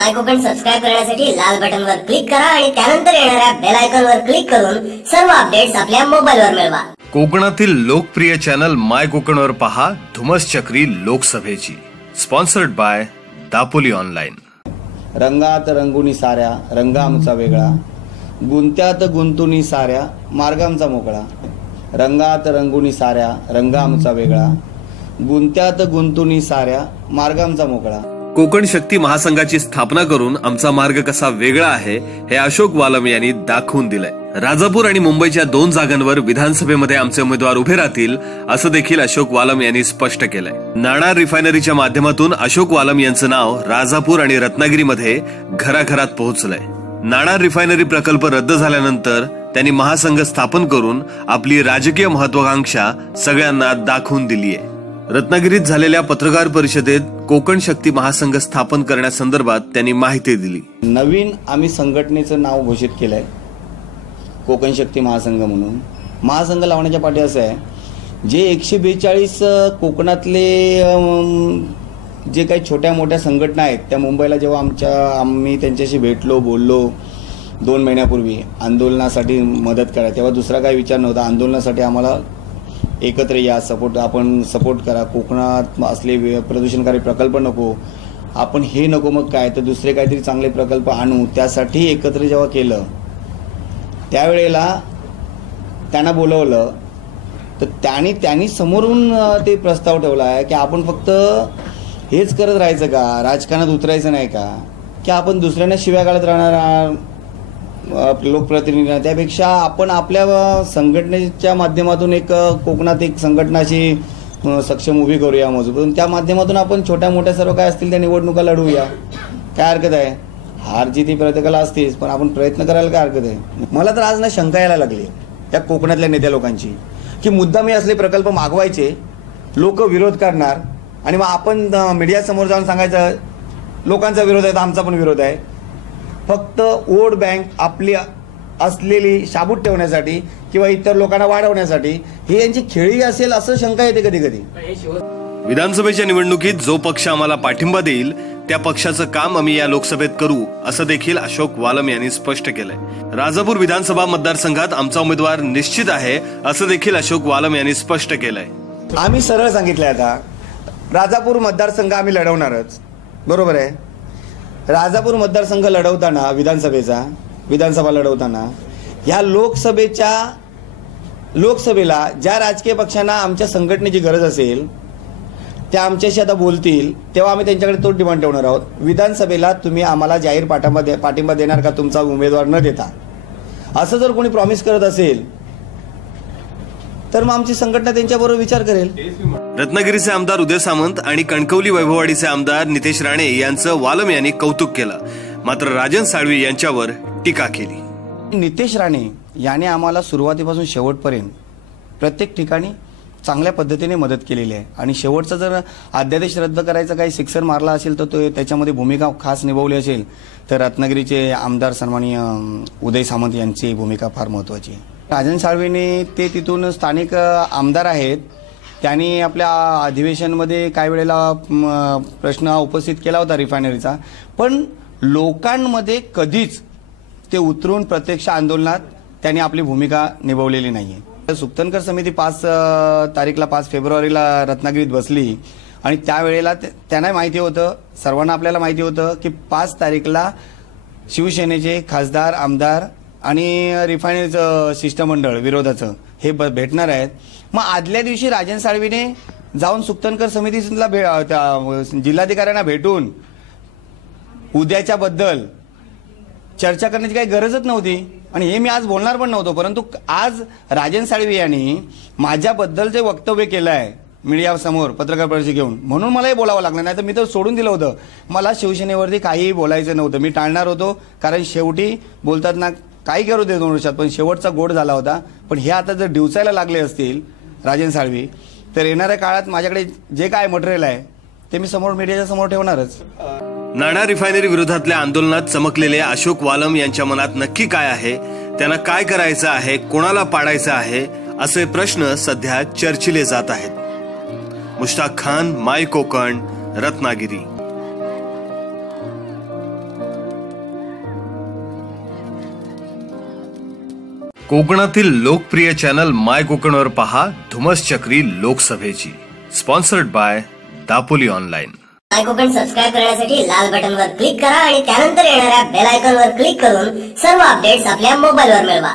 माय Konkan subscribe करण्यासाठी लाल button वर क्लिक करा आणि त्यानंतर येणाऱ्या बेल आयकॉन वर क्लिक करून सर्व अपडेट्स आपल्या मोबाईल वर मिळवा। कोकणातील लोकप्रिय चॅनल माय कोकण वर पहा धुमस चक्री लोकसभेची, स्पॉन्सर्ड बाय दापोली ऑनलाइन। रंगात रंगुनी साऱ्या रंग आमचा वेगळा, गुंत्यात गुंतुनी साऱ्या मार्ग आमचा मोकळा। रंगात रंगुनी साऱ्या रंग आमचा वेगळा, गुंत्यात गुंतुनी साऱ्या मार्ग आमचा मोकळा। कोकण शक्ती महासंघाची स्थापना करून आमचा मार्ग कसा वेगळा आहे हे अशोक वालम यांनी दाखवून दिलंय। राजापूर आणि मुंबईच्या 2 जागांवर विधानसभेमध्ये आमचे उमेदवार उभे राहतील असं देखील अशोक वालम यांनी स्पष्ट केलंय। नाणार रिफायनरीच्या माध्यमातून अशोक वालम यांचं नाव राजापूर आणि रत्नागिरीमध्ये घराघरात पोहोचलंय। नाणार रिफायनरी प्रकल्प रद्द झाल्यानंतर त्यांनी महासंघ स्थापन करून आपली राजकीय महत्वाकांक्षा सगळ्यांना दाखवून दिलीय। रत्नागिरीत झालेल्या पत्रकार परिषदेत कोकण शक्ती महासंघ स्थापन करण्यासंदर्भात त्यांनी माहिती दिली। नवीन आम्ही संघटनेचं नाव घोषित केलंय, कोकण शक्ती महासंघ म्हणून। महासंघ लावण्याच्या पाठी असं आहे, जे 142 कोकणातले जे काही छोट्या मोठ्या संघटना आहेत त्या मुंबईला जेव्हा आम्ही त्यांच्याशी भेटलो, बोललो 2 महिन्यापूर्वी आंदोलनासाठी मदत करा, तेव्हा दुसरा काही विचार नव्हता। आंदोलनासाठी आम्हाला एकत्र या, आपण सपोर्ट करा, कोकणात असले प्रदूषणकारी प्रकल्प नको, आपण हे नको मग काय तर दुसरे काहीतरी चांगले प्रकल्प आणू, त्यासाठी एकत्र जेव्हा केलं त्यावेळेला त्यांना बोलवलं तर त्यांनी समोरून ते प्रस्ताव ठेवला आहे की आपण फक्त हेच करत राहायचं का, राजकारणात उतरायचं नाही का, की आपण दुसऱ्यांना शिव्या घालत राहणार लोकप्रतिनिधींना, त्यापेक्षा आपण आपल्या संघटनेच्या माध्यमातून कोकणात एक संघटनाची सक्षम उभी करूया मजबूत, त्या माध्यमातून आपण छोट्या मोठ्या सर्व काय असतील त्या निवडणुका लढवूया। काय हरकत आहे, हार जीत प्रत्येकाला असतेच, पण आपण प्रयत्न करायला काय हरकत आहे। मला तर आज ना शंका यायला लागली त्या कोकणातल्या नेत्या लोकांची की मुद्दामी असले प्रकल्प मागवायचे, लोक विरोध करणार आणि मग आपण मीडिया समोर जाऊन सांगायचं लोकांचा विरोध आहे तर आमचा पण विरोध आहे, फक्त वोट बँक आपली असलेली शाबूत ठेवण्यासाठी किंवा इतर लोकांना वाढवण्यासाठी ही यांची खेळी असेल असं शंका येते कधी कधी। विधानसभेच्या निवडणुकीत जो पक्ष आम्हाला पाठिंबा देईल त्या पक्षाचं काम आम्ही या लोकसभेत करू असं देखील अशोक वालम यांनी स्पष्ट केलंय। राजापूर विधानसभा मतदारसंघात आमचा उमेदवार निश्चित आहे असं देखील अशोक वालम यांनी स्पष्ट केलंय। आम्ही सरळ सांगितलंय, आता राजापूर मतदारसंघ आम्ही लढवणारच, बरोबर आहे। राजापूर मतदारसंघ लढवताना विधानसभा लढवताना या लोकसभेला ज्या राजकीय पक्षांना आमच्या संघटनेची गरज असेल त्या आमच्याशी आता बोलतील तेव्हा आम्ही त्यांच्याकडे तोच डिमांड ठेवणार आहोत। विधानसभेला तुम्ही आम्हाला जाहीर पाठिंबा देणार का तुमचा उमेदवार न देता, असं जर कोणी प्रॉमिस करत असेल तर मग आमची संघटना त्यांच्याबरोबर विचार करेल। रत्नागिरीचे आमदार उदय सामंत आणि कणकवली वैभववाडीचे आमदार नितेश राणे यांचं वालम यांनी कौतुक केलं, मात्र राजन साळवी यांच्यावर टीका केली। नितेश राणे याने आम्हाला सुरुवातीपासून शेवटपर्यंत प्रत्येक ठिकाणी चांगल्या पद्धतीने मदत केलेली आहे आणि शेवटचा जर अध्यादेश रद्द करायचा काही सिक्सर मारला असेल तर तो त्याच्यामध्ये भूमिका खास निभावली असेल तर रत्नागिरीचे आमदार सन्माननीय उदय सामंत यांची भूमिका फार महत्त्वाची आहे। राजन साळवीने ते तिथून स्थानिक आमदार आहेत, त्यांनी आपल्या अधिवेशनमध्ये काही वेळेला प्रश्न उपस्थित केला होता रिफायनरीचा, पण लोकांमध्ये कधीच ते उतरून प्रत्यक्ष आंदोलनात त्यांनी आपली भूमिका निभावलेली नाहीये। सुक्तनकर समिती 5 फेब्रुवारीला रत्नागिरीत बसली आणि त्यावेळेला त्यांना माहिती होतं, सर्वांना आपल्याला माहिती होतं की 5 तारीखला शिवसेनेचे खासदार, आमदार आणि रिफायनरीचं शिष्टमंडळ विरोधाचं हे भेटणार आहेत। मग आदल्या दिवशी राजन साळवीने जाऊन सुक्तनकर समितीला जिल्हाधिकाऱ्यांना भेटून उद्याच्या बद्दल चर्चा करण्याची काही गरजच नव्हती आणि हे मी आज बोलणार पण नव्हतो, परंतु आज राजन साळवी यांनी माझ्याबद्दल जे वक्तव्य केलं आहे मीडिया समोर पत्रकार परिषद घेऊन, म्हणून मला हे बोलावं लागलं, नाही तर मी तर सोडून दिलं होतं। मला शिवसेनेवरती काहीही बोलायचं नव्हतं, मी टाळणार होतो, कारण शेवटी बोलतात ना काही करू दे 2 वर्षात, पण शेवटचा गोड झाला होता। पण हे आता जर डिवचायला लागले असतील राजन साळवी तर येणाऱ्या काळात माझ्याकडे जे काय मटेरियल आहे ते मी समोर मीडियाच्या समोर ठेवणारच। नाणार रिफायनरी विरोधातल्या आंदोलनात चमकलेले अशोक वालम यांच्या मनात नक्की काय आहे, त्यांना काय करायचं आहे, कोणाला पाडायचं आहे असे प्रश्न सध्या चर्चिले जात आहेत। मुश्ताक खान, माय कोकण, रत्नागिरी। कोकणातील लोकप्रिय चॅनल माय कोकणवर पहा धुमस चक्री लोकसभेची. Sponsored by Dapoli online. My Konkan subscribe करण्यासाठी लाल बटनवर क्लिक करा आणि त्यानंतर येणाऱ्या बेल आयकॉनवर क्लिक करून सर्व अपडेट्स आपल्या मोबाईलवर मिळवा.